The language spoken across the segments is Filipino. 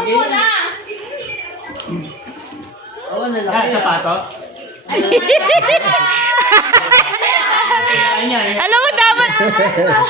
Ako muna. Oo, lalaki. Sapatos? Alam mo, dapat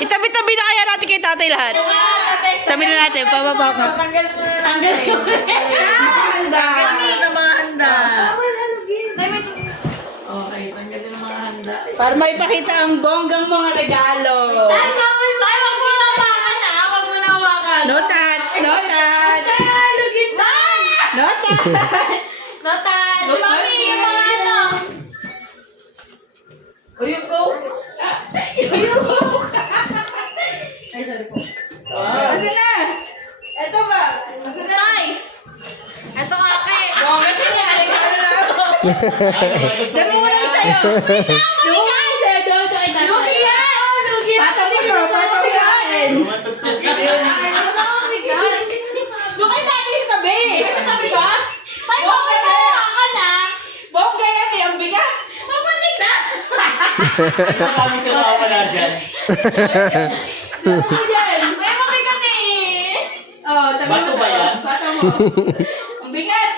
itabi-tabi na kaya natin kay tatay lahat. Tabi na natin, pababa ka. Tanggal mo na. Tanggal mo na. Handa. Tanggal ng mga handa. Okay, tanggal ng mga handa. Para maipakita ang bonggang mga regalo. Tay, wag mo na hawakan ha. Wag mo na hawakan. No touch, no touch. No touch. No, tay. Mami, yung mga ano. Uyog ko. Ay, sorry po. Asa na? Eto ba? Asa na? Tay! Ito akin. Oh, ito na. Regalo na ako. Dami mo na yung sa'yo. Dami mo na yung sa'yo. Doon kay tatay. Patong ito. Patong kain. Matutugin yun. Doon kay tatay sa tabi. Sa tabi ba? Tay, wag mo na hawakan ha. Bongga yan eh. Ang bigat. Mabutik na. Maraming kalawa na dyan. Ano yan? May mabigat eh. Oh, tabi mo Bato ba to. yan? Bato mo. Ang bigat.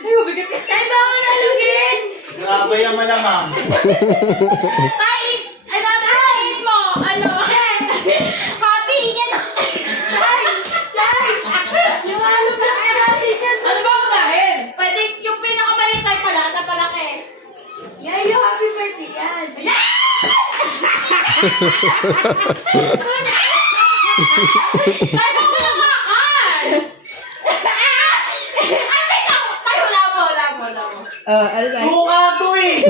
Ay, mabigat ka. Tay, bawal alugin. Grabe yung malamang. Tay, ano sabihin mo? Ano? Hati, yan. Yung alug na hati yan. Ano ba ang kain? Pwede yung pinakamaliit tayo pala na palaki. Yan yung happy birthday yan. Tay, mo ko namakan. Ay, tayo, wala mo. Ano tayo? Suka to eh!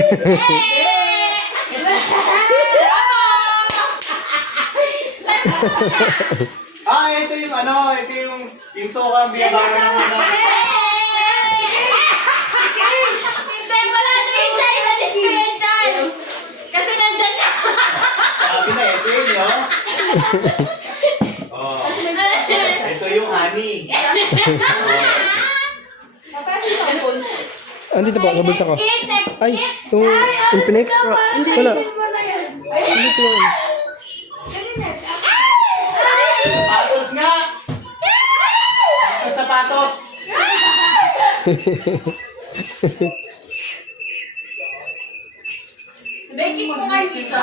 Ito yung ano, ito yung suka ang biyabaran ng ano. Hindi, wala na yung Tay na display dyan. Kasi nandyan niya. Sabi na, ito yun yun. Oh, ito yung honey. Andito po, nabulsa ko. Next, Ay, itong Infinix? Wala. Andito lang. Sapatos nga! Sa sapatos! Baking mo nga yung isa.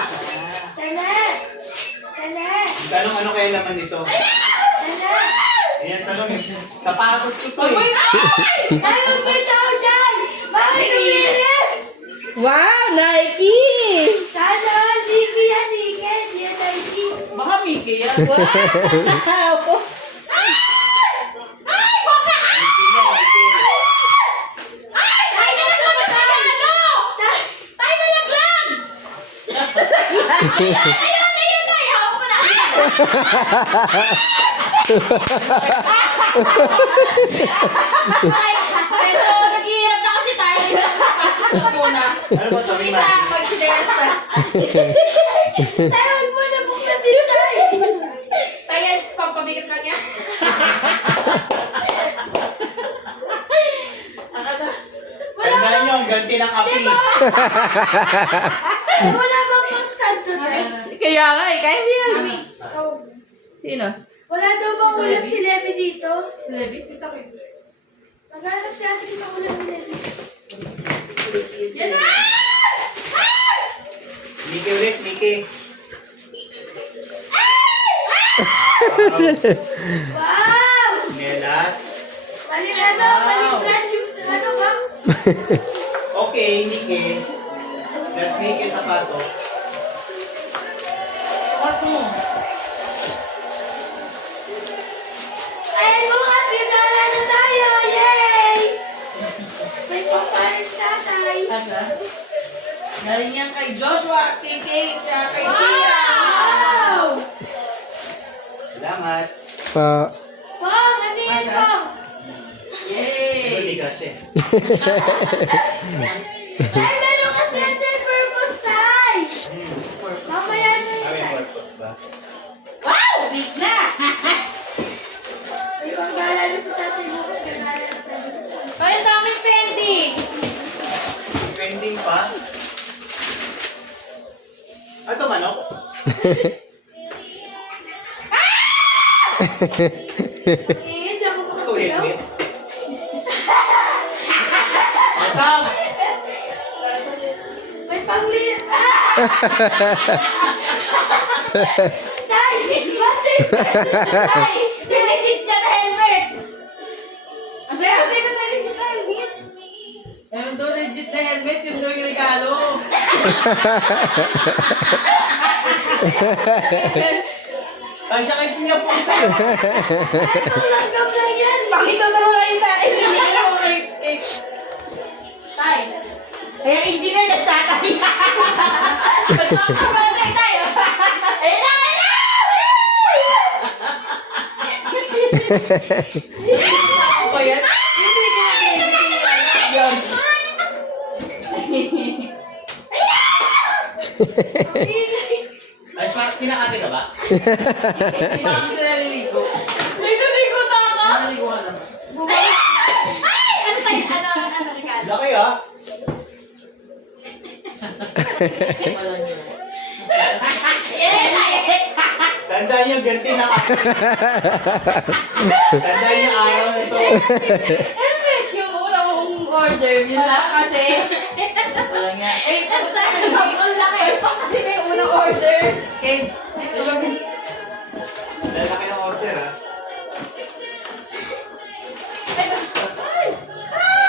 Tanong ano kaya naman nito? Ayan, tanong eh. Sapatos ko to eh. Wow, Nike! Baka Mickey yan. Wow! Ay, nalaglag mo sa ano! Tay, nalaglag! Ayun, tay. Hawak mo na. Tay, pero naghihirap na kasi tayo. Ito muna. Ano ba sabi Isa, natin? mag-shares na. Tayo, pampabigat lang yan. Tandaan nyo, ang ganti ng api. Wala bang pang stand to tayo? Kaya nga eh, kaya yan. Mami, ikaw. Sino? Wala daw bang ulam si Levi dito? Levi, kita ko yun. Maghanap si ate kita ulam ni Levi. Yan na! Miki ulit, Miki. Wow! Nelas. Balik yung ano box. Okay, Miki. Let's Miki sapatos. What mo? Ay, bukas gagala na tayo! Yay! May papalit tatay. Tasha? Galing yan kay Joshua, kay Kate, tsaka kay Sia. Wow! Salamat. Pong, ano yan, Asya? Pong? Hindi Yay! ka siya. Ay, meron ka center purpose, tay! Mamaya na yun, May tay. purpose ba? Wow! Big na! Ay, panggala na sa tatay mo kasi gagala na tayo. Ay, ang daming pending. Pending pa? Ito manok? Eh, diyan ko pa kasi. helmet. Matang! May panglit. Tay, kasi. Tay, legit ka na helmet. Ang saya, dito na legit na helmet. Meron doon legit na helmet, yun doon yung regalo. Ay, siya kayo siya po. Langgam na yan. Pakita na wala yung tayo. Tay. Kaya engineer na sa tatay. Magpapalagay tayo. Ayun na, ayun na! Ako ba yan? Hindi ko na Ay, kinakate ka ba? Hindi pa kasi siya naliligo. Ligo-ligo na ako. Naliligo ka naman. Ay! Ano tayo? Ano regalo? Laki ah. Walang yun. Tandaan niyo, ganti na ka. Tandaan niyo, araw na ito. Helmet, yung una kong order, yun lang kasi. Walang nga. Eh, Ang laki. Kasi na yung unang order. okay. Ito lang. Lalaki ng order ah.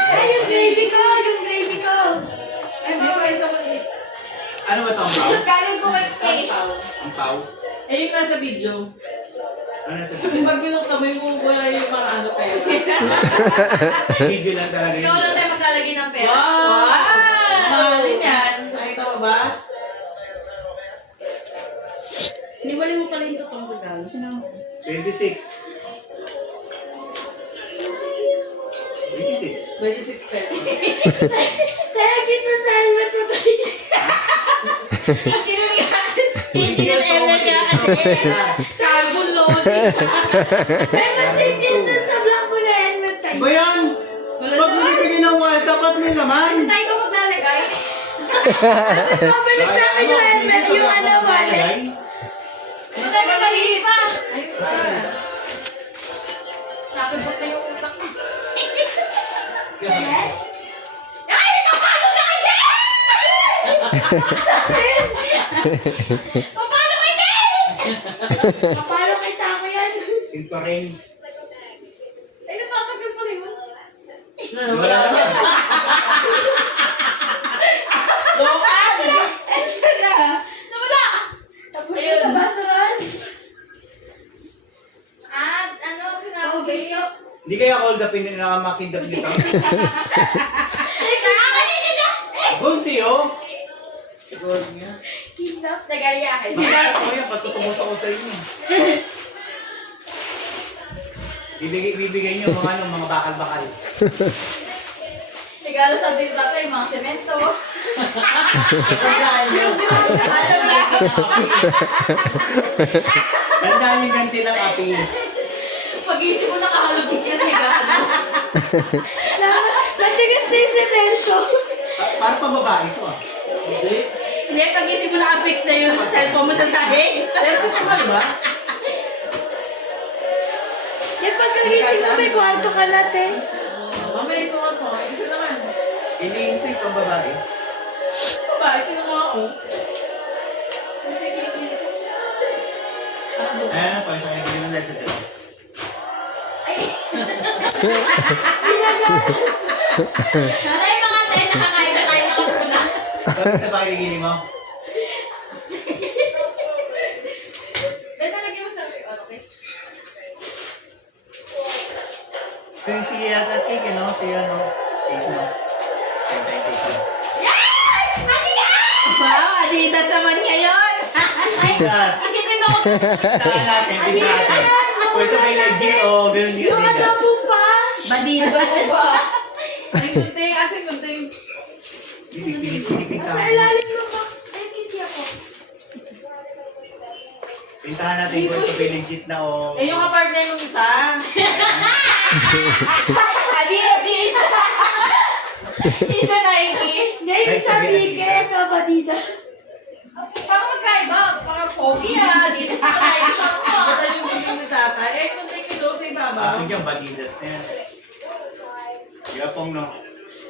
Ay, yung gravy ko, yung gravy ko. Ay, may isa ko ulit. Ano ba ito ang pau? Galing ko kay Kate. Ang pau? Eh, yung nasa video. Ano nasa Yung pag binuksan mo, yung wala yung mga ano pera. video lang talaga Ikaw yun. lang tayo maglalagay ng pera. Wow! Mahalin yan. Nakita mo ba? Niwala mo pala yung totoong regalo. Sino? 26. 26. 26 pesos. Thank you sa helmet mo tayo. Engineer helmet kaya kasi. Carbon loading. May masingil dun sa black mo na helmet tayo. Ba yan? Pag binibigay ng wild, tapat mo naman. Kasi tayo ko maglalagay. Tapos mabalik sa akin yung helmet, yung ano, wallet. Hindi tayo maglalagay pa. Ayun pa. Nakabot na yung utak ko. Eh? Ay! Papalo na kay Kate! Papalo kay Kate! Paano kita ko yan? Sinto rin. Ay, napapagod pa rin mo. Wala na. Lokan! Extra na. Nawala! Tapos yun sa basuran. At ano, pinapagod niyo? Hindi kaya call the pin na makindap dito. Nakakaninin na! Bunti oh. Gold nga. Kidnap. Nagaliyakin. Ako yan, pas tutumos ako sa inyo. Bibigay niyo mga bakal-bakal. Regalo sa din tatay, mga semento. Tandaan niyo. Tandaan niyo ganti lang api. Pag-isip ko nakahalubis na siya. Natigas na yung semento. Para pa babae ito ah. Hindi. Hindi, pag-isip mo na-affix na yung cellphone mo sa sahig. Pero ito ba, diba? Yung pagkagising mo, may kwarto ka natin. Mamaya isukat mo. Isa naman. Iliintay pang babae. Babae, kinuha ako. Ayan po, isang hindi naman dahil sa dito. Tatay, mga tayo, nakakain na tayo ng una. Bakit sa pakiligini mo? Ba't nalagyan mo sa okay? Sige yata cake, no? Si ano? Cake, no? Wow, Adidas naman ngayon. Adidas! Kasi may mga Pintahan natin, pintahan natin. Kung ito may legit o ganun di Yung Adidas. adobo pa. Badidas. Ay, kunting. Kasi kunting. Sa Pintahan. ilalim ng box. Ay, easy ako. Pintahan natin kung ito may legit na o... Eh, yung kapartner nung isa. Adidas isa. Isa Nike. Hindi, yung sa Biget o Adidas. Parang magkaiba. Parang pogi ah. Dito sa tayo sa Ito yung kunting si tatay. Eh, kunting ito sa ibaba. Kaso dyan, balidas na yan. Diba pong no?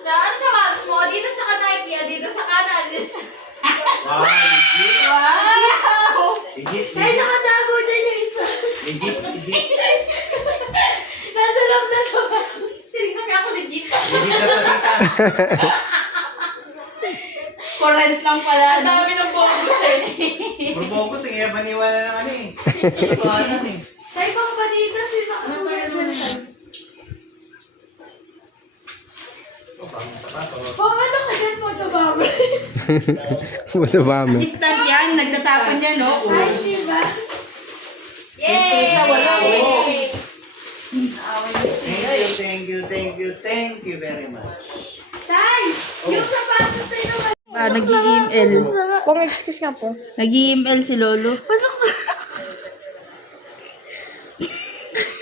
Saan sa malas mo? Dito sa kanan, dito sa kanan. Wow, legit. Wow! Legit, Ay, legit. nakatago dyan yung isa. Legit, legit. Nasa loob na sa bato. Tinignan nga ako legit. Legit na salita. Current lang pala. Ang dami ng bonus eh. Puro focus, eh. Baniwala ng ano eh. Ito ano eh. Tayo mga panita si Oh, pang sapatos. Oh, ano ka dyan mo ito, Baba? What a bomb. Assistant yan, nagtatapon yan, no? Ay, di ba? Yay! Thank you very much. Tay, yung sapatos na yung Nag-i-email. Pong excuse nga po. Nag-i-email si Lolo.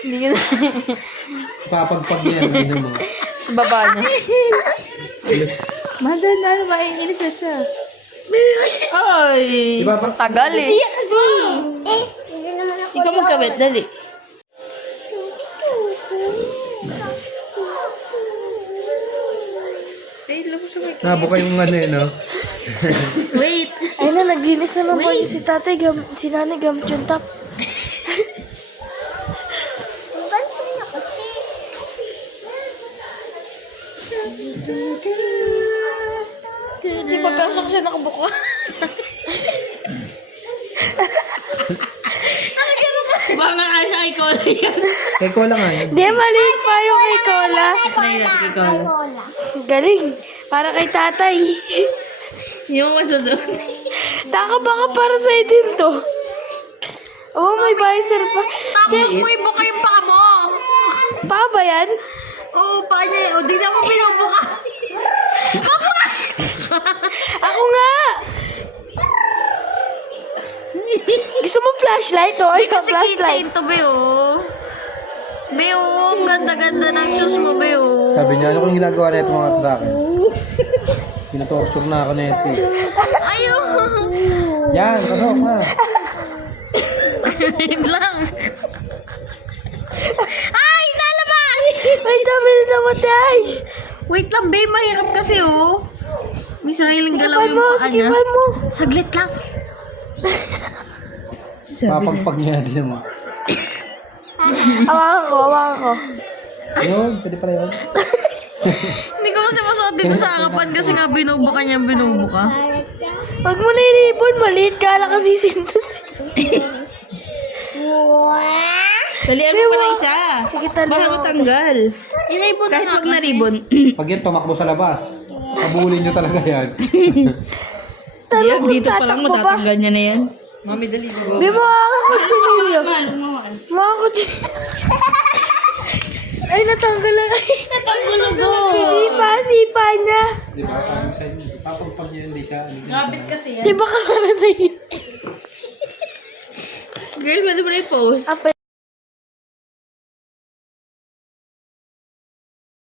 Hindi ko na. Papagpag yan. Ano mo. Sa baba niya. Madala, maiinis na siya. Ay! Diba pa? Tagal eh. Siya kasi! Ikaw magkabit, dali. Nabo kayong ano eh, no? Wait! Ay na, naglinis naman po si tatay, si nanay gamit yung tap. Di pagkasok siya nakabuko. Baka nga siya kay Cola yan. Kaya ko lang nga yun. Di, maliit pa yung kay Cola. Nailap kay Cola. Galing. Para kay tatay. Yung masunod. Taka baka para sa'yo din to. Oh, may visor pa. Ako, may buka yung paa mo. Pa ba yan? Oo, paa niya. O, di na mo pinubuka. Ako nga! Gusto mo flashlight? Oh, Di ikaw kasi flashlight. kitchen to, Beo. Beo, ang ganda-ganda ng shoes mo, Beo. Sabi niya, ano kung ginagawa na ito mga ito sa akin? Pinatorture na ako na ito eh. Ayaw. Yan, kasok na. Wait lang. Ay, lalabas! May dami na sa montage. Wait lang, babe. Mahirap kasi, oh. May sariling galaw Sikipan yung mo, paa niya. sikipan mo. Saglit lang. Papagpag niya din mo. Awakan ko, awakan ko. Yun, pwede pala yun. Hindi ko kasi masuot dito sa harapan kasi nga binubuka niya, binubuka. Wag mo na i-ribbon, maliit ka lang kasi sintas. Dalian mo pala isa. Sige, talo. Baka matanggal. I-ribbon na Kahit nga wag na kasi. ribbon. Pag yan, tumakbo sa labas. Kabulin nyo talaga yan. Diyak, dito pa lang tatakbo pa. matatanggal niya na yan. Mami, dali. May makakakutsinilyo. Umawan. Makakutsinilyo. Ay, natanggal lang. Natanggal ako. Sipa niya. Di ba? Sabi ko sa inyo, papagpag niya hindi siya. Ngabit kasi yan. Di ba ka para sa'yo? Girl, pwede mo na i-post. Apa